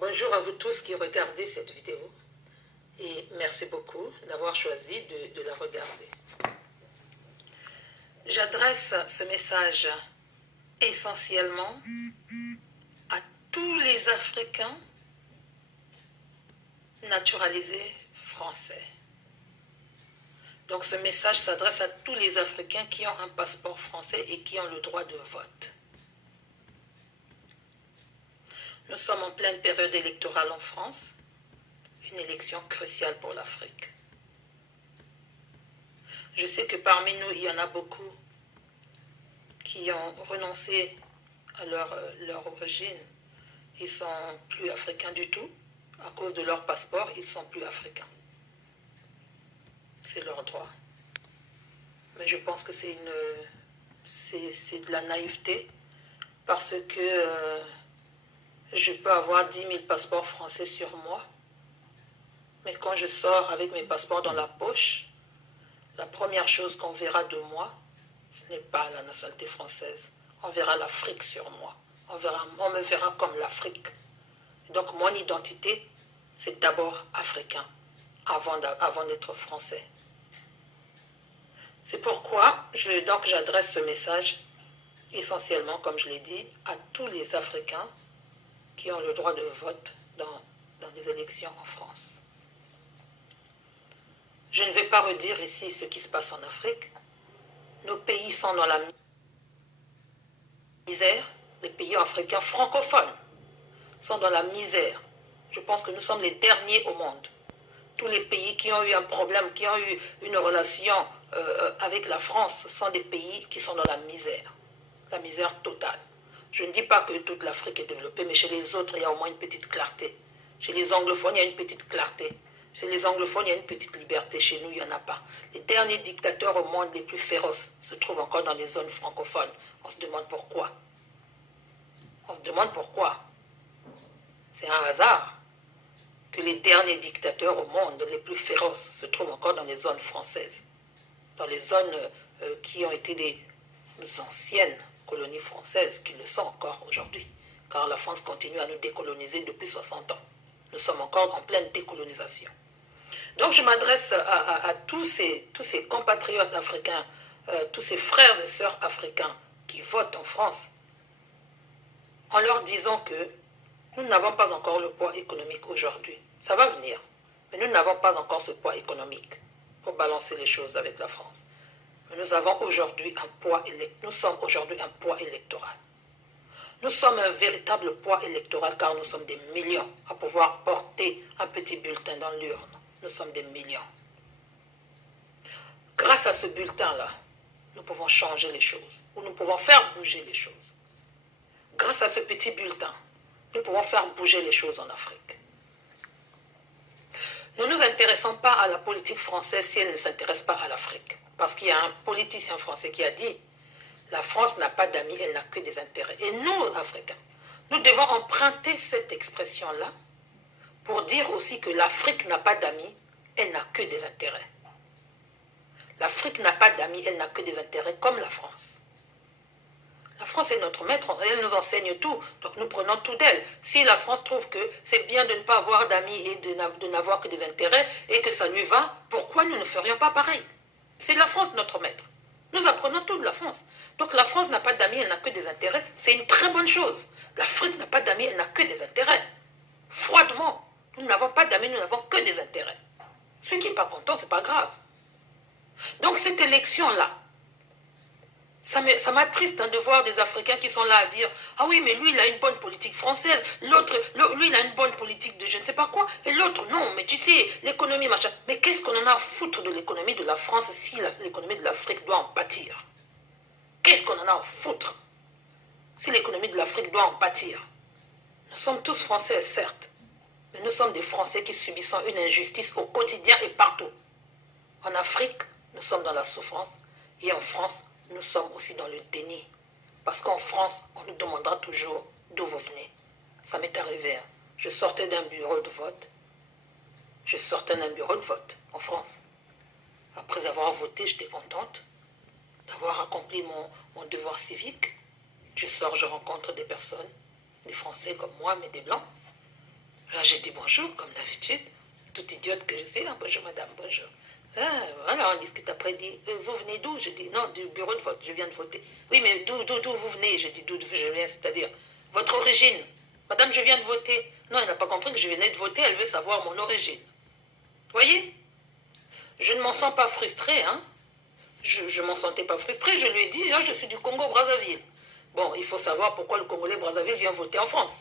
Bonjour à vous tous qui regardez cette vidéo et merci beaucoup d'avoir choisi de la regarder. J'adresse ce message essentiellement à tous les Africains naturalisés français. Donc ce message s'adresse à tous les Africains qui ont un passeport français et qui ont le droit de vote. Nous sommes en pleine période électorale en France, une élection cruciale pour l'Afrique. Je sais que parmi nous, il y en a beaucoup qui ont renoncé à leur origine. Ils ne sont plus africains du tout. À cause de leur passeport, ils ne sont plus africains. C'est leur droit. Mais je pense que c'est de la naïveté parce que je peux avoir 10 000 passeports français sur moi. Mais quand je sors avec mes passeports dans la poche, la première chose qu'on verra de moi, ce n'est pas la nationalité française. On verra l'Afrique sur moi. On me verra comme l'Afrique. Donc mon identité, c'est d'abord africain, avant d'être français. C'est pourquoi j'adresse ce message essentiellement, comme je l'ai dit, à tous les Africains qui ont le droit de vote dans des élections en France. Je ne vais pas redire ici ce qui se passe en Afrique. Nos pays sont dans la misère. Les pays africains francophones sont dans la misère. Je pense que nous sommes les derniers au monde. Tous les pays qui ont eu un problème, qui ont eu une relation avec la France, sont des pays qui sont dans la misère totale. Je ne dis pas que toute l'Afrique est développée, mais chez les autres, il y a au moins une petite clarté. Chez les anglophones, il y a une petite clarté. Chez les anglophones, il y a une petite liberté. Chez nous, il n'y en a pas. Les derniers dictateurs au monde les plus féroces se trouvent encore dans les zones francophones. On se demande pourquoi. On se demande pourquoi. C'est un hasard que les derniers dictateurs au monde les plus féroces se trouvent encore dans les zones françaises. Dans les zones qui ont été des anciennes colonies françaises, qui le sont encore aujourd'hui. Car la France continue à nous décoloniser depuis 60 ans. Nous sommes encore en pleine décolonisation. Donc je m'adresse à tous ces compatriotes africains, tous ces frères et sœurs africains qui votent en France, en leur disant que nous n'avons pas encore le poids économique aujourd'hui. Ça va venir, mais nous n'avons pas encore ce poids économique pour balancer les choses avec la France. Mais nous avons aujourd'hui nous sommes aujourd'hui un poids électoral. Nous sommes un véritable poids électoral car nous sommes des millions à pouvoir porter un petit bulletin dans l'urne. Nous sommes des millions. Grâce à ce bulletin-là, nous pouvons changer les choses, ou nous pouvons faire bouger les choses. Grâce à ce petit bulletin, nous pouvons faire bouger les choses en Afrique. Nous ne nous intéressons pas à la politique française si elle ne s'intéresse pas à l'Afrique. Parce qu'il y a un politicien français qui a dit « La France n'a pas d'amis, elle n'a que des intérêts. » Et nous, Africains, nous devons emprunter cette expression-là pour dire aussi que l'Afrique n'a pas d'amis, elle n'a que des intérêts. L'Afrique n'a pas d'amis, elle n'a que des intérêts comme la France. La France est notre maître, elle nous enseigne tout, donc nous prenons tout d'elle. Si la France trouve que c'est bien de ne pas avoir d'amis et de n'avoir que des intérêts et que ça lui va, pourquoi nous ne ferions pas pareil? C'est la France notre maître. Nous apprenons tout de la France. Donc la France n'a pas d'amis, elle n'a que des intérêts. C'est une très bonne chose. L'Afrique n'a pas d'amis, elle n'a que des intérêts. Froidement, nous n'avons pas d'amis, nous n'avons que des intérêts. Celui qui n'est pas content, ce n'est pas grave. Donc cette élection-là, ça m'attriste de voir des Africains qui sont là à dire « Ah oui, mais lui, il a une bonne politique française, l'autre, lui, il a une bonne politique de je ne sais pas quoi, et l'autre, non, mais tu sais, l'économie, machin. » Mais qu'est-ce qu'on en a à foutre de l'économie de la France si l'économie de l'Afrique doit en pâtir? Qu'est-ce qu'on en a à foutre si l'économie de l'Afrique doit en pâtir? Nous sommes tous Français, certes, mais nous sommes des Français qui subissons une injustice au quotidien et partout. En Afrique, nous sommes dans la souffrance, et en France, nous sommes aussi dans le déni. Parce qu'en France, on nous demandera toujours d'où vous venez. Ça m'est arrivé. Je sortais d'un bureau de vote. En France. Après avoir voté, j'étais contente d'avoir accompli mon devoir civique. Je sors, je rencontre des personnes, des Français comme moi, mais des Blancs. Alors j'ai dit bonjour, comme d'habitude, toute idiote que je suis. Ah, bonjour madame, bonjour. Ah, voilà, on discute après, il dit, vous venez d'où? Je dis, non, du bureau de vote, je viens de voter. Oui, mais d'où vous venez? Je dis, d'où je viens, c'est-à-dire, votre origine. Madame, je viens de voter. Non, elle n'a pas compris que je venais de voter, elle veut savoir mon origine. Voyez? Je ne m'en sens pas frustrée, hein. Je ne m'en sentais pas frustrée, je lui ai dit, oh, je suis du Congo-Brazzaville. Bon, il faut savoir pourquoi le Congolais-Brazzaville vient voter en France.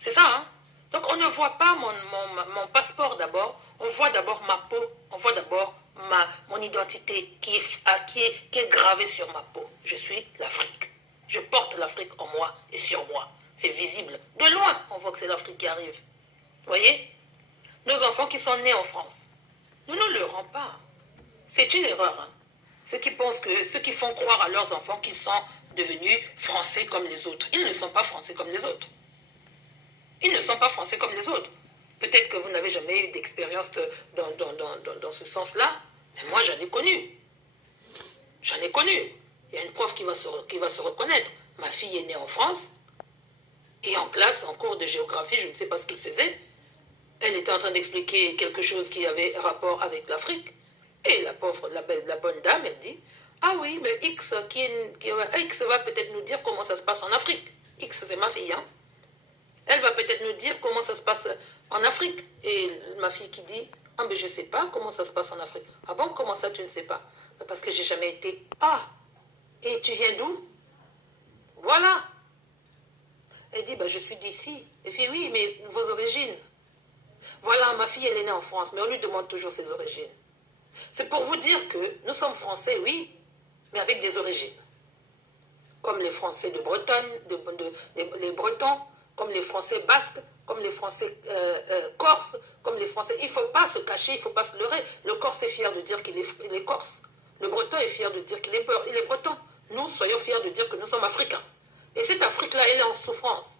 C'est ça, hein. Donc on ne voit pas mon passeport d'abord, on voit d'abord ma peau, on voit d'abord mon identité qui est gravée sur ma peau. Je suis l'Afrique. Je porte l'Afrique en moi et sur moi. C'est visible. De loin, on voit que c'est l'Afrique qui arrive. Vous voyez? Nos enfants qui sont nés en France. Nous ne le rendons pas. C'est une erreur. Hein. Ceux qui font croire à leurs enfants qu'ils sont devenus français comme les autres. Ils ne sont pas français comme les autres. Ils ne sont pas français comme les autres. Peut-être que vous n'avez jamais eu d'expérience dans ce sens-là, mais moi j'en ai connu. J'en ai connu. Il y a une prof qui va se reconnaître. Ma fille est née en France, et en classe, en cours de géographie, je ne sais pas ce qu'il faisait, elle était en train d'expliquer quelque chose qui avait rapport avec l'Afrique. Et la bonne dame, elle dit, ah oui, mais X va peut-être nous dire comment ça se passe en Afrique. X, c'est ma fille, hein. Elle va peut-être nous dire comment ça se passe en Afrique. Et ma fille qui dit, ah mais je ne sais pas comment ça se passe en Afrique. Ah bon, comment ça tu ne sais pas? Parce que j'ai jamais été. Ah, et tu viens d'où? Voilà. Elle dit, bah, je suis d'ici. Elle dit, oui, mais vos origines. Voilà, ma fille, elle est née en France, mais on lui demande toujours ses origines. C'est pour vous dire que nous sommes français, oui, mais avec des origines. Comme les Français de Bretagne, les Bretons, comme les Français basques, comme les Français corses, comme les Français. Il ne faut pas se cacher, il ne faut pas se leurrer. Le Corse est fier de dire qu'il est corse. Le Breton est fier de dire qu'il est breton. Nous, soyons fiers de dire que nous sommes africains. Et cette Afrique-là, elle est en souffrance.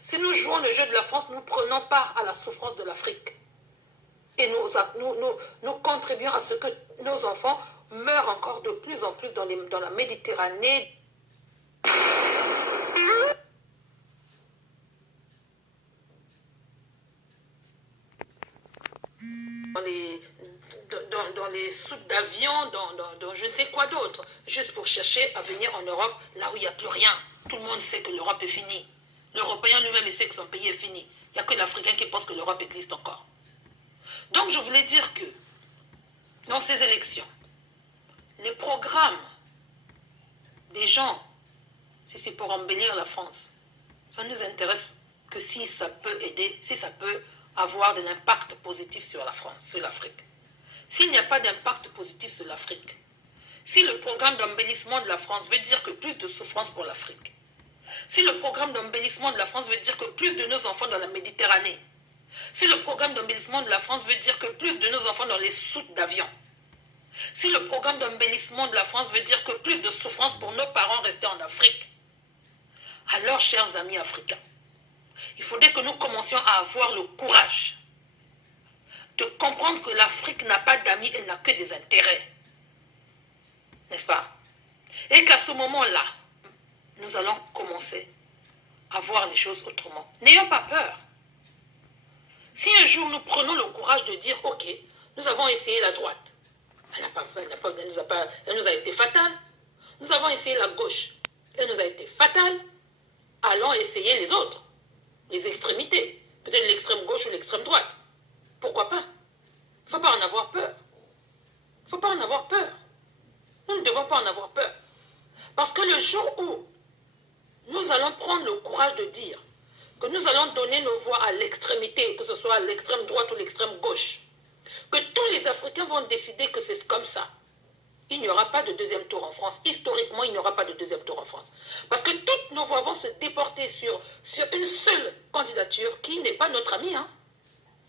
Si nous jouons le jeu de la France, nous prenons part à la souffrance de l'Afrique. Et nous contribuons à ce que nos enfants meurent encore de plus en plus dans la Méditerranée. Dans les soutes d'avion, dans je ne sais quoi d'autre, juste pour chercher à venir en Europe, là où il n'y a plus rien. Tout le monde sait que l'Europe est finie. L'Européen lui-même sait que son pays est fini. Il n'y a que l'Africain qui pense que l'Europe existe encore. Donc je voulais dire que dans ces élections, les programmes des gens, si c'est pour embellir la France, ça ne nous intéresse que si ça peut aider, si ça peut avoir de l'impact positif sur la France, sur l'Afrique. S'il n'y a pas d'impact positif sur l'Afrique, si le programme d'embellissement de la France veut dire que plus de souffrance pour l'Afrique, si le programme d'embellissement de la France veut dire que plus de nos enfants dans la Méditerranée, si le programme d'embellissement de la France veut dire que plus de nos enfants dans les soutes d'avion, si le programme d'embellissement de la France veut dire que plus de souffrance pour nos parents restés en Afrique, alors, chers amis africains, il faudrait que nous commencions à avoir le courage de comprendre que l'Afrique n'a pas d'amis, elle n'a que des intérêts. N'est-ce pas? Et qu'à ce moment-là, nous allons commencer à voir les choses autrement. N'ayons pas peur. Si un jour nous prenons le courage de dire, ok, nous avons essayé la droite, elle nous a été fatale. Nous avons essayé la gauche, elle nous a été fatale. Allons essayer les autres, les extrémités, peut-être l'extrême gauche ou l'extrême droite. Pourquoi pas? Il ne faut pas en avoir peur. Il ne faut pas en avoir peur. Nous ne devons pas en avoir peur. Parce que le jour où nous allons prendre le courage de dire que nous allons donner nos voix à l'extrémité, que ce soit à l'extrême droite ou l'extrême gauche, que tous les Africains vont décider que c'est comme ça, il n'y aura pas de deuxième tour en France. Historiquement, il n'y aura pas de deuxième tour en France. Parce que toutes nos voix vont se déporter sur une seule candidature qui n'est pas notre ami. Hein.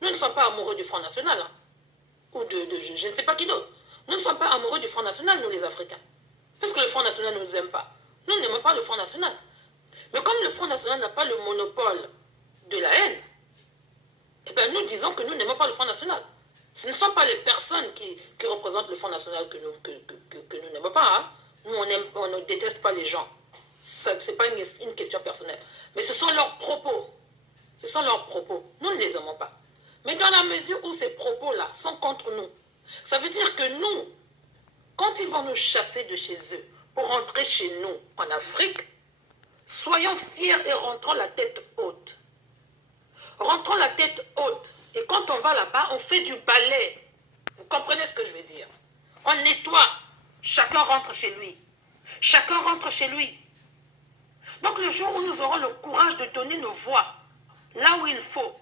Nous ne sommes pas amoureux du Front National. Hein. Ou je ne sais pas qui d'autre. Nous ne sommes pas amoureux du Front National, nous les Africains. Parce que le Front National ne nous aime pas. Nous n'aimons pas le Front National. Mais comme le Front National n'a pas le monopole de la haine, eh bien nous disons que nous n'aimons pas le Front National. Ce ne sont pas les personnes qui représentent le Front National que nous n'aimons pas. Hein. Nous, on ne déteste pas les gens. Ce n'est pas une question personnelle. Mais ce sont leurs propos. Ce sont leurs propos. Nous ne les aimons pas. Mais dans la mesure où ces propos-là sont contre nous, ça veut dire que nous, quand ils vont nous chasser de chez eux pour rentrer chez nous en Afrique, soyons fiers et rentrons la tête haute. Rentrons la tête haute. Et quand on va là-bas, on fait du balai. Vous comprenez ce que je veux dire? On nettoie. Chacun rentre chez lui. Chacun rentre chez lui. Donc le jour où nous aurons le courage de donner nos voix là où il faut,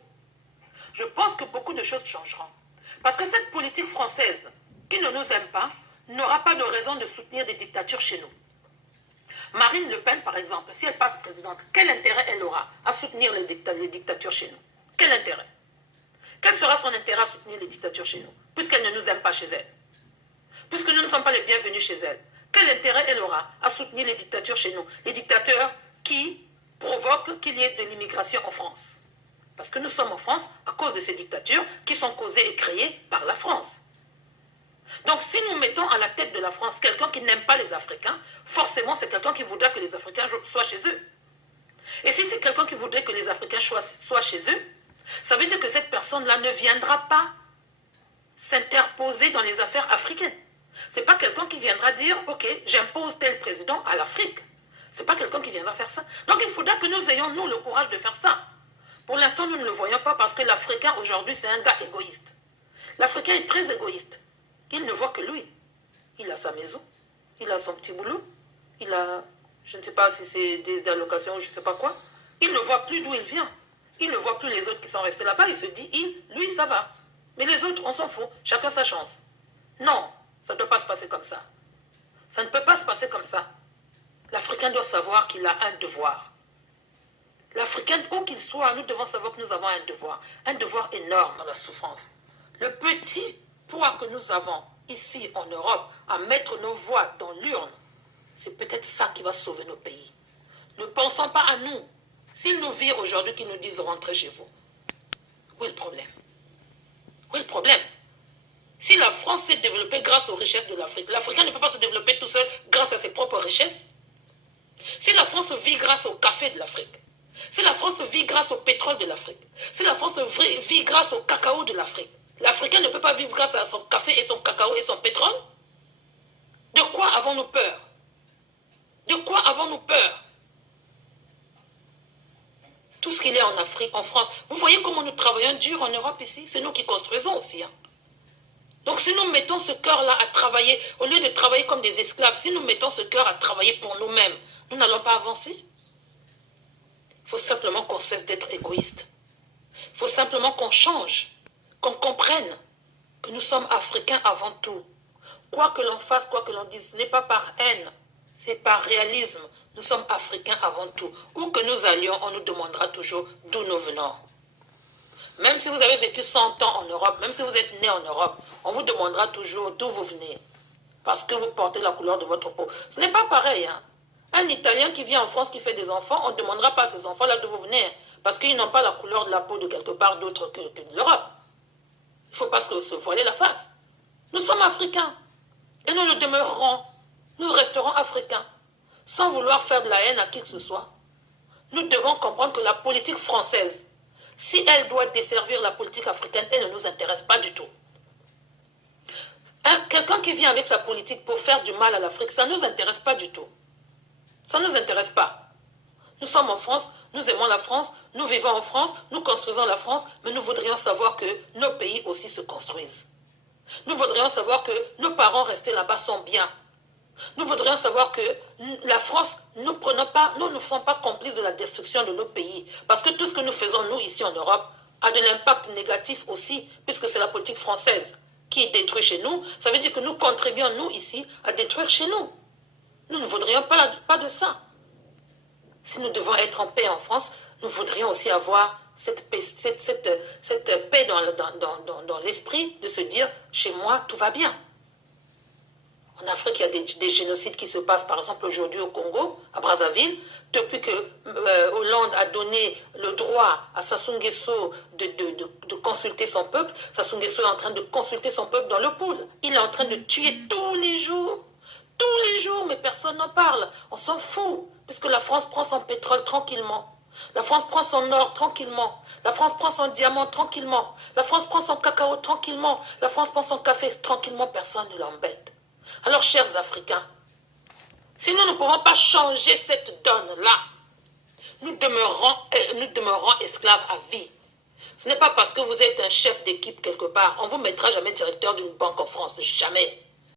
je pense que beaucoup de choses changeront. Parce que cette politique française qui ne nous aime pas n'aura pas de raison de soutenir des dictatures chez nous. Marine Le Pen, par exemple, si elle passe présidente, quel intérêt elle aura à soutenir les dictatures chez nous? Quel intérêt? Quel sera son intérêt à soutenir les dictatures chez nous, puisqu'elle ne nous aime pas chez elle? Puisque nous ne sommes pas les bienvenus chez elle, quel intérêt elle aura à soutenir les dictatures chez nous? Les dictateurs qui provoquent qu'il y ait de l'immigration en France. Parce que nous sommes en France à cause de ces dictatures qui sont causées et créées par la France. Donc si nous mettons à la tête de la France quelqu'un qui n'aime pas les Africains, forcément c'est quelqu'un qui voudra que les Africains soient chez eux. Et si c'est quelqu'un qui voudrait que les Africains soient chez eux, ça veut dire que cette personne-là ne viendra pas s'interposer dans les affaires africaines. Ce n'est pas quelqu'un qui viendra dire « Ok, j'impose tel président à l'Afrique ». Ce n'est pas quelqu'un qui viendra faire ça. Donc il faudra que nous ayons, nous, le courage de faire ça. Pour l'instant, nous ne le voyons pas parce que l'Africain, aujourd'hui, c'est un gars égoïste. L'Africain est très égoïste. Il ne voit que lui. Il a sa maison, il a son petit boulot, il a, je ne sais pas si c'est des allocations ou je ne sais pas quoi. Il ne voit plus d'où il vient. Il ne voit plus les autres qui sont restés là-bas. Il se dit, lui, ça va. Mais les autres, on s'en fout. Chacun sa chance. Non, ça ne peut pas se passer comme ça. Ça ne peut pas se passer comme ça. L'Africain doit savoir qu'il a un devoir. L'Africain, où qu'il soit, nous devons savoir que nous avons un devoir énorme dans la souffrance. Le petit poids que nous avons ici en Europe à mettre nos voix dans l'urne, c'est peut-être ça qui va sauver nos pays. Ne pensons pas à nous. S'ils nous virent aujourd'hui, qu'ils nous disent rentrez chez vous, où est le problème? Où est le problème? Si la France s'est développée grâce aux richesses de l'Afrique, l'Africain ne peut pas se développer tout seul grâce à ses propres richesses. Si la France vit grâce au café de l'Afrique, si la France vit grâce au pétrole de l'Afrique, si la France vit grâce au cacao de l'Afrique, l'Africain ne peut pas vivre grâce à son café et son cacao et son pétrole? De quoi avons-nous peur? De quoi avons-nous peur? Tout ce qu'il y a en Afrique, en France, vous voyez comment nous travaillons dur en Europe ici? C'est nous qui construisons aussi. Hein. Donc si nous mettons ce cœur-là à travailler, au lieu de travailler comme des esclaves, si nous mettons ce cœur à travailler pour nous-mêmes, nous n'allons pas avancer. Il faut simplement qu'on cesse d'être égoïste. Il faut simplement qu'on change, qu'on comprenne que nous sommes Africains avant tout. Quoi que l'on fasse, quoi que l'on dise, ce n'est pas par haine, c'est par réalisme. Nous sommes Africains avant tout. Où que nous allions, on nous demandera toujours d'où nous venons. Même si vous avez vécu 100 ans en Europe, même si vous êtes né en Europe, on vous demandera toujours d'où vous venez. Parce que vous portez la couleur de votre peau. Ce n'est pas pareil. Hein. Un Italien qui vient en France, qui fait des enfants, on ne demandera pas à ces enfants-là d'où vous venez. Parce qu'ils n'ont pas la couleur de la peau de quelque part d'autre que de l'Europe. Il ne faut pas se voiler la face. Nous sommes Africains. Et nous le demeurerons. Nous resterons Africains. Sans vouloir faire de la haine à qui que ce soit. Nous devons comprendre que la politique française, si elle doit desservir la politique africaine, elle ne nous intéresse pas du tout. Quelqu'un qui vient avec sa politique pour faire du mal à l'Afrique, ça ne nous intéresse pas du tout. Ça ne nous intéresse pas. Nous sommes en France, nous aimons la France, nous vivons en France, nous construisons la France, mais nous voudrions savoir que nos pays aussi se construisent. Nous voudrions savoir que nos parents restés là-bas sont bien. Nous voudrions savoir que la France, nous ne sommes pas complices de la destruction de nos pays. Parce que tout ce que nous faisons, nous, ici en Europe, a de l'impact négatif aussi, puisque c'est la politique française qui détruit chez nous. Ça veut dire que nous contribuons, nous, ici, à détruire chez nous. Nous ne voudrions pas de ça. Si nous devons être en paix en France, nous voudrions aussi avoir cette paix dans l'esprit de se dire, chez moi, tout va bien. En Afrique, il y a des génocides qui se passent, par exemple, aujourd'hui au Congo, à Brazzaville, depuis que Hollande a donné le droit à Sassou Nguesso de consulter son peuple. Sassou Nguesso est en train de consulter son peuple dans le pôle. Il est en train de tuer tous les jours, mais personne n'en parle. On s'en fout, puisque la France prend son pétrole tranquillement. La France prend son or tranquillement. La France prend son diamant tranquillement. La France prend son cacao tranquillement. La France prend son café tranquillement. Personne ne l'embête. Alors, chers Africains, si nous ne pouvons pas changer cette donne-là, nous demeurons esclaves à vie. Ce n'est pas parce que vous êtes un chef d'équipe quelque part. On ne vous mettra jamais directeur d'une banque en France. Jamais.